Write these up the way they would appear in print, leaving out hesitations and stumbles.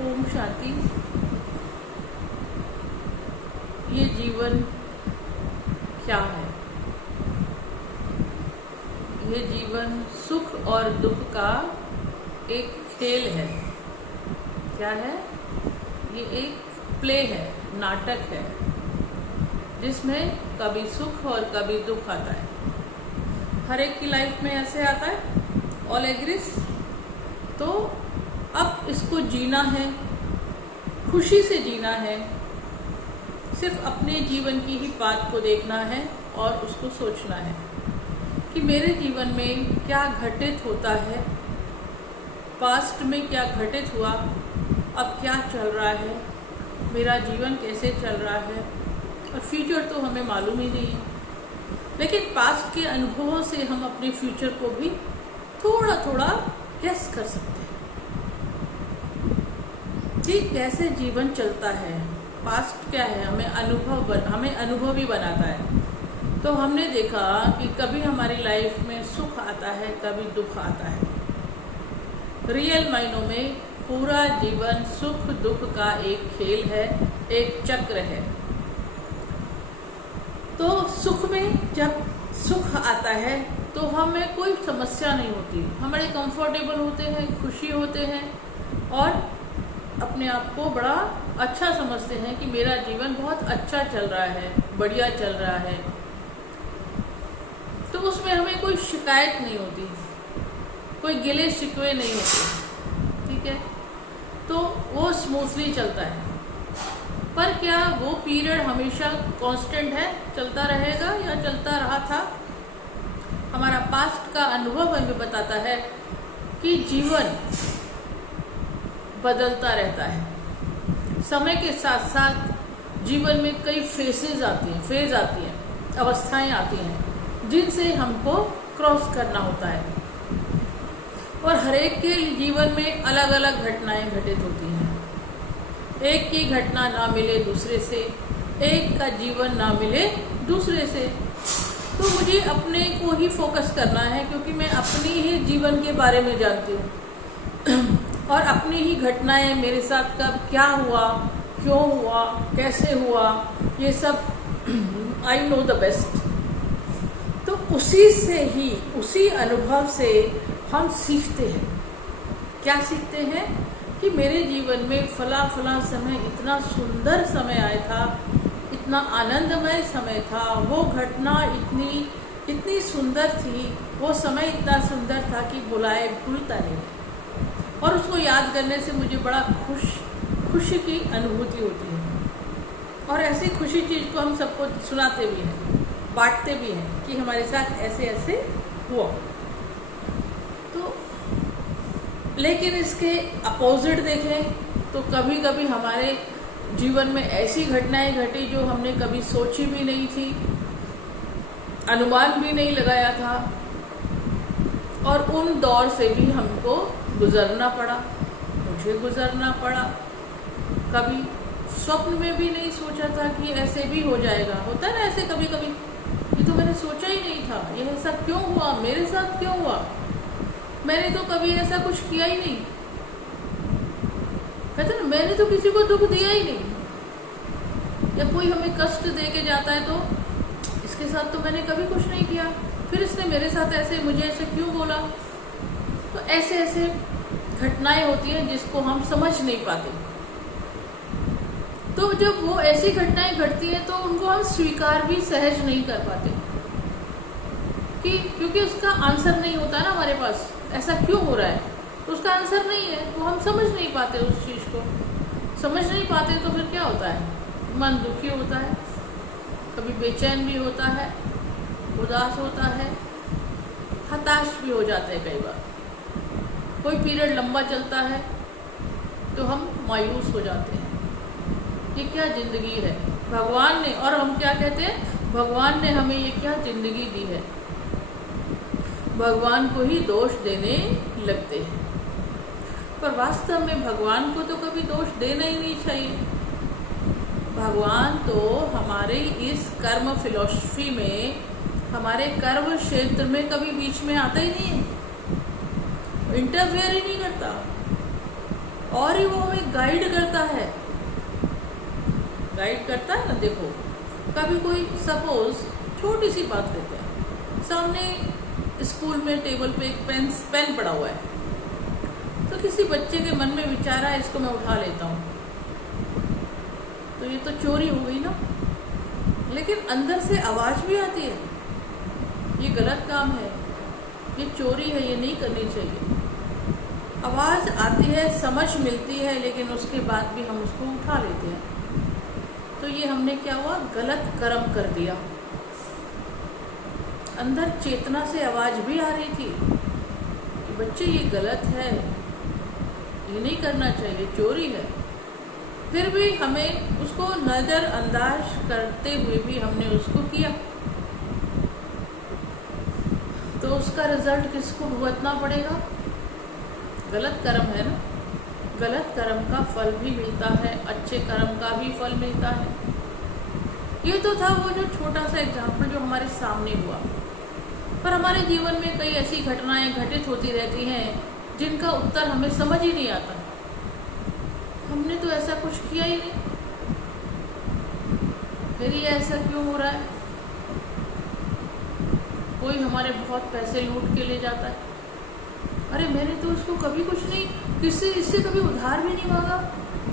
ओम शांति। ये जीवन क्या है? ये जीवन सुख और दुख का एक खेल है। क्या है? ये एक प्ले है, नाटक है, जिसमें कभी सुख और कभी दुख आता है। हर एक की लाइफ में ऐसे आता है। All agrees? तो अब इसको जीना है, खुशी से जीना है, सिर्फ अपने जीवन की ही बात को देखना है और उसको सोचना है कि मेरे जीवन में क्या घटित होता है, पास्ट में क्या घटित हुआ, अब क्या चल रहा है, मेरा जीवन कैसे चल रहा है, और फ्यूचर तो हमें मालूम ही नहीं है, लेकिन पास्ट के अनुभवों से हम अपने फ्यूचर को भी थोड़ा थोड़ा गेस कर सकते हैं कि कैसे जीवन चलता है। पास्ट क्या है? हमें अनुभवी बनाता है। तो हमने देखा कि कभी हमारी लाइफ में सुख आता है, कभी दुख आता है। रियल मायनों में पूरा जीवन सुख दुख का एक खेल है, एक चक्र है। तो सुख में जब सुख आता है तो हमें कोई समस्या नहीं होती, हमारे कंफर्टेबल होते हैं, खुशी होते हैं और अपने आप को बड़ा अच्छा समझते हैं कि मेरा जीवन बहुत अच्छा चल रहा है, बढ़िया चल रहा है। तो उसमें हमें कोई शिकायत नहीं होती, कोई गिले शिकवे नहीं होते, ठीक है? तो वो स्मूथली चलता है। पर क्या वो पीरियड हमेशा कांस्टेंट है, चलता रहेगा या चलता रहा था? हमारा पास्ट का अनुभव हमें बताता है कि जीवन बदलता रहता है। समय के साथ साथ जीवन में कई फेज आती हैं, अवस्थाएं आती हैं, जिनसे हमको क्रॉस करना होता है। और हर एक के जीवन में अलग अलग घटनाएं घटित होती हैं। एक की घटना ना मिले दूसरे से, एक का जीवन ना मिले दूसरे से। तो मुझे अपने को ही फोकस करना है, क्योंकि मैं अपनी ही जीवन के बारे में जानती हूँ और अपनी ही घटनाएं मेरे साथ कब क्या हुआ, क्यों हुआ, कैसे हुआ, ये सब आई नो द बेस्ट। तो उसी अनुभव से हम सीखते हैं। क्या सीखते हैं? कि मेरे जीवन में फला समय इतना सुंदर समय आया था, इतना आनंदमय समय था, वो घटना इतनी सुंदर थी, वो समय इतना सुंदर था कि भूलता नहीं। और उसको याद करने से मुझे बड़ा खुशी की अनुभूति होती है। और ऐसी खुशी चीज़ को हम सबको सुनाते भी हैं, बांटते भी हैं कि हमारे साथ ऐसे ऐसे हुआ। तो लेकिन इसके अपोजिट देखें तो कभी कभी हमारे जीवन में ऐसी घटनाएं घटी जो हमने कभी सोची भी नहीं थी, अनुमान भी नहीं लगाया था, और उन दौर से भी हमको गुजरना पड़ा, मुझे गुजरना पड़ा। कभी स्वप्न में भी नहीं सोचा था कि ऐसे भी हो जाएगा। होता है ना ऐसे कभी कभी, ये तो मैंने सोचा ही नहीं था, ये ऐसा क्यों हुआ, मेरे साथ क्यों हुआ, मैंने तो कभी ऐसा कुछ किया ही नहीं। कहते ना, मैंने तो किसी को दुख दिया ही नहीं। या कोई हमें कष्ट दे के जाता है तो इसके साथ तो मैंने कभी कुछ नहीं किया, फिर इसने मेरे साथ ऐसे, मुझे ऐसे क्यों बोला। तो ऐसे घटनाएं होती हैं जिसको हम समझ नहीं पाते। तो जब वो ऐसी घटनाएं घटती हैं तो उनको हम स्वीकार भी सहज नहीं कर पाते, क्योंकि उसका आंसर नहीं होता ना हमारे पास, ऐसा क्यों हो रहा है, तो उसका आंसर नहीं है, तो हम समझ नहीं पाते उस चीज़ को। समझ नहीं पाते तो फिर क्या होता है? मन दुखी होता है, कभी बेचैन भी होता है, उदास होता है, हताश भी हो जाते हैं। कई बार कोई पीरियड लंबा चलता है तो हम मायूस हो जाते हैं कि क्या जिंदगी है भगवान ने, और हम क्या कहते हैं, भगवान ने हमें ये क्या जिंदगी दी है। भगवान को ही दोष देने लगते हैं, पर वास्तव में भगवान को तो कभी दोष देना ही नहीं चाहिए। भगवान तो हमारे इस कर्म फिलॉसफी में, हमारे कर्म क्षेत्र में कभी बीच में आता ही नहीं है, इंटरफेयर ही नहीं करता। और ही वो हमें गाइड करता है। गाइड करता है ना। देखो कभी कोई सपोज छोटी सी बात लेते हैं, सामने स्कूल में टेबल पे एक पेन पड़ा हुआ है, तो किसी बच्चे के मन में विचार आया इसको मैं उठा लेता हूँ, तो ये तो चोरी हो गई ना। लेकिन अंदर से आवाज भी आती है, ये गलत काम है, ये चोरी है, ये नहीं करनी चाहिए। आवाज आती है, समझ मिलती है, लेकिन उसके बाद भी हम उसको उठा लेते हैं। तो ये हमने क्या हुआ, गलत कर्म कर दिया। अंदर चेतना से आवाज भी आ रही थी कि बच्चे ये गलत है, ये नहीं करना चाहिए, चोरी है। फिर भी हमें उसको नजरअंदाज करते हुए भी हमने उसको किया, तो उसका रिजल्ट किसको भुगतना पड़ेगा? गलत कर्म है ना। गलत कर्म का फल भी मिलता है, अच्छे कर्म का भी फल मिलता है। ये तो था वो जो छोटा सा एग्जाम्पल जो हमारे सामने हुआ, पर हमारे जीवन में कई ऐसी घटनाएं घटित होती रहती हैं जिनका उत्तर हमें समझ ही नहीं आता। हमने तो ऐसा कुछ किया ही नहीं, फिर ये ऐसा क्यों हो रहा है? कोई हमारे बहुत पैसे लूट के ले जाता है, अरे मैंने तो उसको कभी कुछ नहीं, इससे कभी उधार भी नहीं मांगा,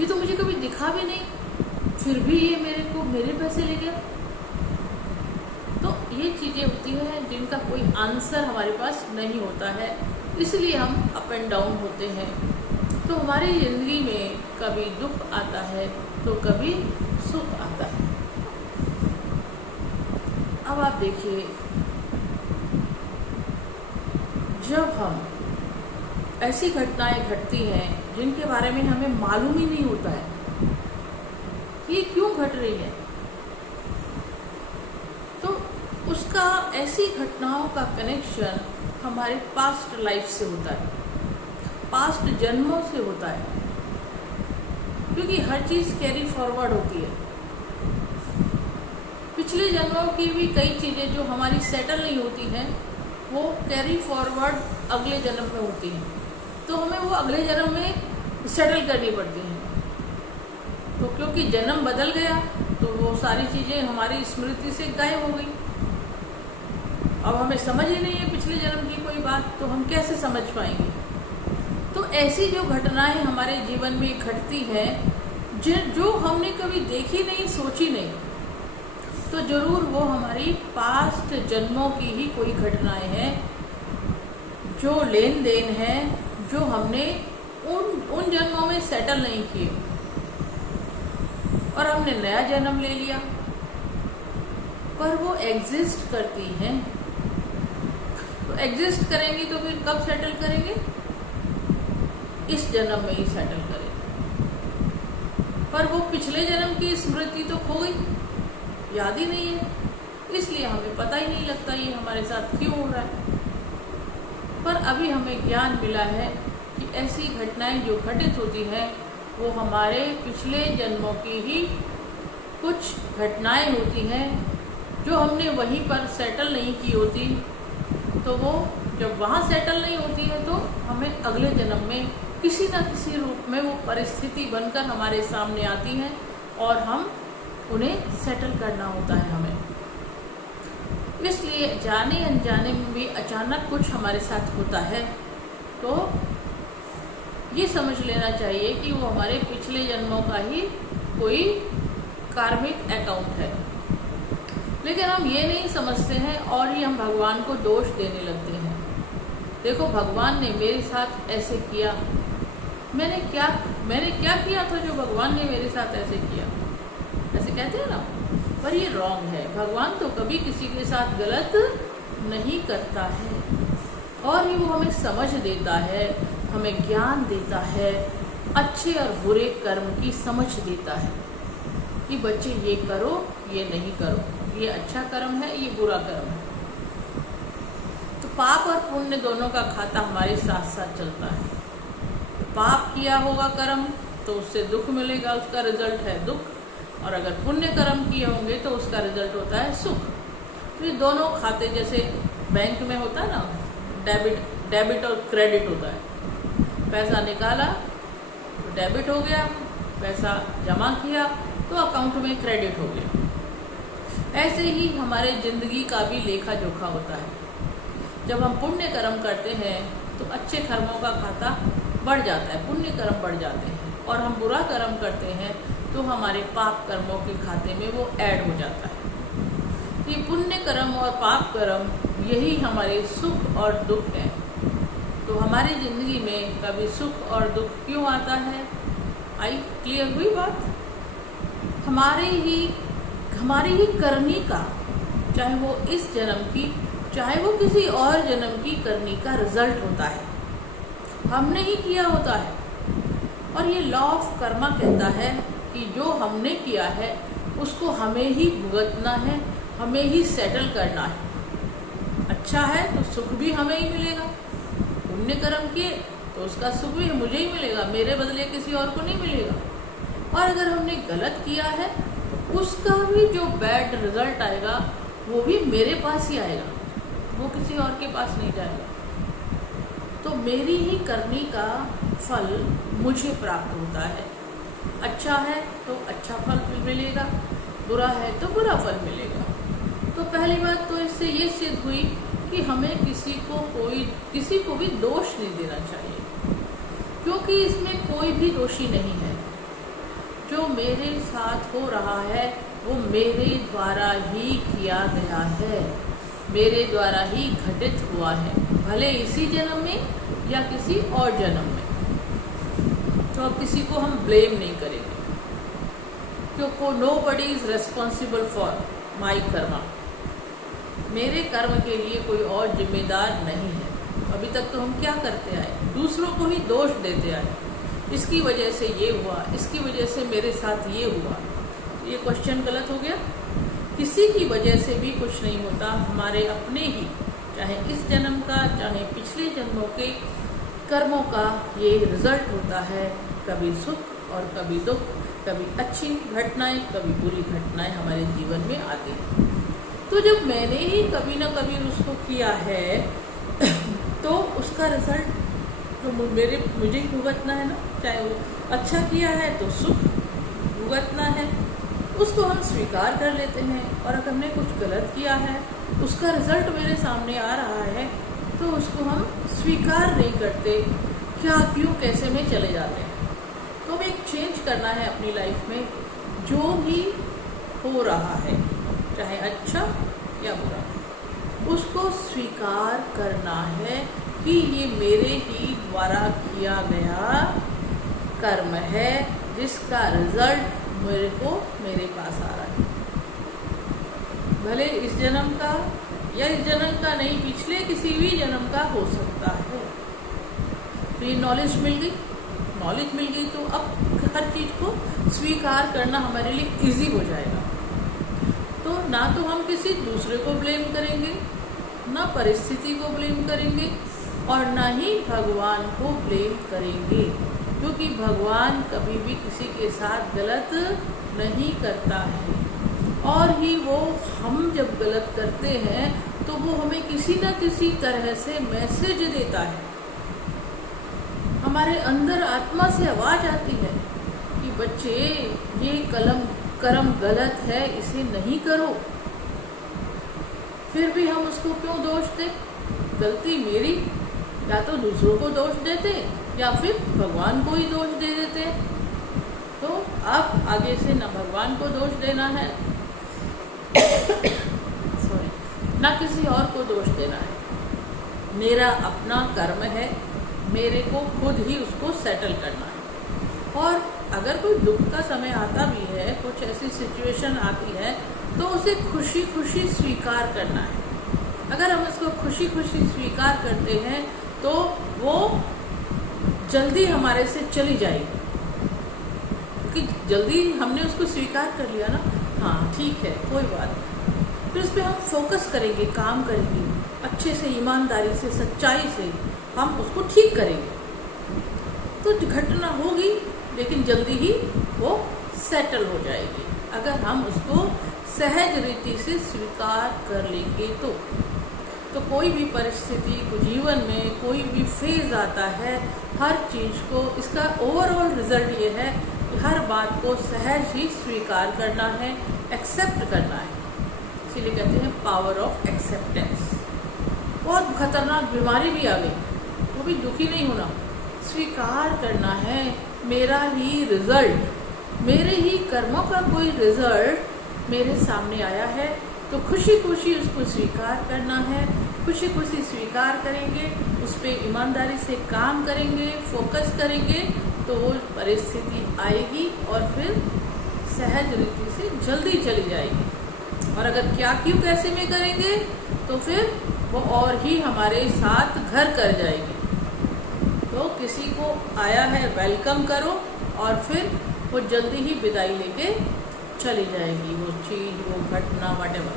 ये तो मुझे कभी दिखा भी नहीं, फिर भी ये मेरे पैसे ले गया। तो ये चीजें होती हैं जिनका कोई आंसर हमारे पास नहीं होता है, इसलिए हम अप एंड डाउन होते हैं। तो हमारी जिंदगी में कभी दुख आता है तो कभी सुख आता है। अब आप देखिए, जब हम ऐसी घटनाएं घटती हैं जिनके बारे में हमें मालूम ही नहीं होता है कि ये क्यों घट रही है, तो उसका ऐसी घटनाओं का कनेक्शन हमारे पास्ट लाइफ से होता है, पास्ट जन्मों से होता है, क्योंकि हर चीज कैरी फॉरवर्ड होती है। पिछले जन्मों की भी कई चीजें जो हमारी सेटल नहीं होती हैं वो कैरी फॉरवर्ड अगले जन्म में होती हैं, तो हमें वो अगले जन्म में सेटल करनी पड़ती हैं। तो क्योंकि जन्म बदल गया तो वो सारी चीजें हमारी स्मृति से गायब हो गई। अब हमें समझ ही नहीं है पिछले जन्म की कोई बात, तो हम कैसे समझ पाएंगे? तो ऐसी जो घटनाएं हमारे जीवन में घटती हैं जो हमने कभी देखी नहीं, सोची नहीं, तो जरूर वो हमारी पास्ट जन्मों की ही कोई घटनाएं हैं, जो लेन देन है जो हमने उन जन्मों में सेटल नहीं किए और हमने नया जन्म ले लिया, पर वो एग्जिस्ट करती हैं। तो एग्जिस्ट करेंगी तो फिर कब सेटल करेंगे? इस जन्म में ही सेटल करेंगे, पर वो पिछले जन्म की स्मृति तो खो गई, याद ही नहीं है, इसलिए हमें पता ही नहीं लगता ये हमारे साथ क्यों हो रहा है। पर अभी हमें ज्ञान मिला है कि ऐसी घटनाएं जो घटित होती हैं वो हमारे पिछले जन्मों की ही कुछ घटनाएं होती हैं जो हमने वहीं पर सेटल नहीं की होती। तो वो जब वहाँ सेटल नहीं होती है तो हमें अगले जन्म में किसी न किसी रूप में वो परिस्थिति बनकर हमारे सामने आती हैं और हम उन्हें सेटल करना होता है हमें। इसलिए जाने अनजाने में भी अचानक कुछ हमारे साथ होता है तो ये समझ लेना चाहिए कि वो हमारे पिछले जन्मों का ही कोई कार्मिक अकाउंट है। लेकिन हम ये नहीं समझते हैं और ही हम भगवान को दोष देने लगते हैं। देखो भगवान ने मेरे साथ ऐसे किया, मैंने क्या किया था जो भगवान ने मेरे साथ ऐसे किया, ऐसे कहते हैं ना। पर ये रॉन्ग है, भगवान तो कभी किसी के साथ गलत नहीं करता है और ही वो हमें समझ देता है, हमें ज्ञान देता है, अच्छे और बुरे कर्म की समझ देता है कि बच्चे ये करो, ये नहीं करो, ये अच्छा कर्म है, ये बुरा कर्म है। तो पाप और पुण्य दोनों का खाता हमारे साथ साथ चलता है। पाप किया होगा कर्म तो उससे दुख मिलेगा, उसका रिजल्ट है दुख, और अगर पुण्य कर्म किए होंगे तो उसका रिजल्ट होता है सुख। तो ये दोनों खाते जैसे बैंक में होता है ना, डेबिट और क्रेडिट होता है। पैसा निकाला, तो डेबिट हो गया, पैसा जमा किया तो अकाउंट में क्रेडिट हो गया। ऐसे ही हमारे जिंदगी का भी लेखा जोखा होता है। जब हम पुण्य कर्म करते हैं तो अच्छे कर्मों का खाता बढ़ जाता है, पुण्य कर्म बढ़ जाते हैं, और हम बुरा कर्म करते हैं तो हमारे पाप कर्मों के खाते में वो ऐड हो जाता है। ये पुण्य कर्म और पाप कर्म यही हमारे सुख और दुख है। तो हमारी ज़िंदगी में कभी सुख और दुख क्यों आता है? आई क्लियर हुई बात? हमारी ही करनी का, चाहे वो इस जन्म की चाहे वो किसी और जन्म की करनी का रिजल्ट होता है, हमने ही किया होता है। और ये लॉ ऑफ कर्मा कहता है कि जो हमने किया है उसको हमें ही भुगतना है, हमें ही सेटल करना है। अच्छा है तो सुख भी हमें ही मिलेगा, पुण्य कर्म किए तो उसका सुख भी मुझे ही मिलेगा, मेरे बदले किसी और को नहीं मिलेगा। और अगर हमने गलत किया है तो उसका भी जो बैड रिजल्ट आएगा वो भी मेरे पास ही आएगा, वो किसी और के पास नहीं जाएगा। तो मेरी ही करनी का फल मुझे प्राप्त होता है। अच्छा है तो अच्छा फल मिलेगा, बुरा है तो बुरा फल मिलेगा। तो पहली बात तो इससे ये सिद्ध हुई कि हमें किसी को भी दोष नहीं देना चाहिए, क्योंकि इसमें कोई भी दोषी नहीं है। जो मेरे साथ हो रहा है वो मेरे द्वारा ही किया गया है, मेरे द्वारा ही घटित हुआ है, भले इसी जन्म में या किसी और जन्म में। तो अब किसी को हम ब्लेम नहीं करेंगे, क्योंकि nobody is responsible for my Karma. मेरे कर्म के लिए कोई और जिम्मेदार नहीं है। अभी तक तो हम क्या करते आए? दूसरों को ही दोष देते आए, इसकी वजह से ये हुआ, इसकी वजह से मेरे साथ ये हुआ। ये क्वेश्चन गलत हो गया। किसी की वजह से भी कुछ नहीं होता, हमारे अपने ही, चाहे इस जन्म का चाहे पिछले जन्मों के कर्मों का ये रिजल्ट होता है। कभी सुख और कभी दुख, कभी अच्छी घटनाएं कभी बुरी घटनाएं हमारे जीवन में आती हैं। तो जब मैंने ही कभी ना कभी उसको किया है तो उसका रिजल्ट तो मुझे ही भुगतना है ना। चाहे वो अच्छा किया है तो सुख भुगतना है, उसको हम स्वीकार कर लेते हैं। और अगर हमने कुछ गलत किया है, उसका रिजल्ट मेरे सामने आ रहा है, तो उसको हम स्वीकार नहीं करते, क्या क्यों कैसे में चले जाते हैं। तो हमें एक चेंज करना है अपनी लाइफ में। जो भी हो रहा है, चाहे अच्छा या बुरा, उसको स्वीकार करना है कि ये मेरे ही द्वारा किया गया कर्म है, जिसका रिजल्ट मेरे पास आ रहा है। भले इस जन्म का या इस जन्म का नहीं, पिछले किसी भी जन्म का हो सकता है। तो ये नॉलेज मिल गई तो अब हर चीज़ को स्वीकार करना हमारे लिए इजी हो जाएगा। तो ना तो हम किसी दूसरे को ब्लेम करेंगे, ना परिस्थिति को ब्लेम करेंगे, और ना ही भगवान को ब्लेम करेंगे, क्योंकि भगवान कभी भी किसी के साथ गलत नहीं करता है। और ही वो हम जब गलत करते हैं तो वो हमें किसी न किसी तरह से मैसेज देता है। हमारे अंदर आत्मा से आवाज आती है कि बच्चे ये कर्म गलत है, इसे नहीं करो। फिर भी हम उसको क्यों दोष दें? गलती मेरी, या तो दूसरों को दोष देते या फिर भगवान को ही दोष दे देते। तो अब आगे से न भगवान को दोष देना है ना किसी और को दोष देना है। मेरा अपना कर्म है, मेरे को खुद ही उसको सेटल करना है। और अगर कोई दुख का समय आता भी है, कुछ ऐसी सिचुएशन आती है, तो उसे खुशी खुशी स्वीकार करना है। अगर हम इसको खुशी खुशी स्वीकार करते हैं तो वो जल्दी हमारे से चली जाएगी, क्योंकि जल्दी हमने उसको स्वीकार कर लिया ना, हाँ ठीक है कोई बात नहीं। फिर उस पर हम फोकस करेंगे, काम करेंगे, अच्छे से, ईमानदारी से, सच्चाई से हम उसको ठीक करेंगे। तो घटना होगी लेकिन जल्दी ही वो सेटल हो जाएगी, अगर हम उसको सहज रीति से स्वीकार कर लेंगे। तो तो कोई भी परिस्थिति जीवन में कोई भी फेज आता है, हर चीज़ को इसका ओवरऑल रिजल्ट ये है कि हर बात को सहज ही स्वीकार करना है, एक्सेप्ट करना है। इसीलिए कहते हैं पावर ऑफ एक्सेप्टेंस। बहुत खतरनाक बीमारी भी आ गई, वो भी दुखी नहीं होना, स्वीकार करना है मेरा ही रिजल्ट, मेरे ही कर्मों का कोई रिजल्ट मेरे सामने आया है, तो खुशी खुशी उसको स्वीकार करना है। खुशी खुशी स्वीकार करेंगे, उस पर ईमानदारी से काम करेंगे, फोकस करेंगे, तो वो परिस्थिति आएगी और फिर सहज रीति से जल्दी चली जाएगी। और अगर क्या क्यों कैसे में करेंगे तो फिर वो और ही हमारे साथ घर कर जाएगी। तो किसी को आया है वेलकम करो और फिर वो जल्दी ही विदाई लेके चली जाएगी, वो चीज़, वो घटना, व्हाटएवर।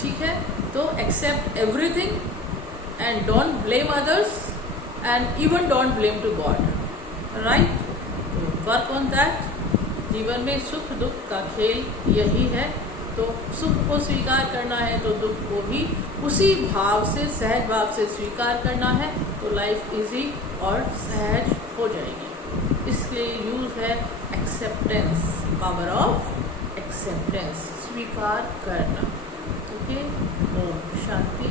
ठीक है, तो accept everything and don't blame others and even don't blame to God, right. तो वर्क ऑन दैट। जीवन में सुख दुख का खेल यही है, तो सुख को स्वीकार करना है तो दुख को भी उसी भाव से, सहज भाव से स्वीकार करना है, तो लाइफ इजी और सहज हो जाएगी। इसलिए यूज है एक्सेप्टेंस, पावर ऑफ एक्सेप्टेंस, स्वीकार करना। ओके, ओम शांति।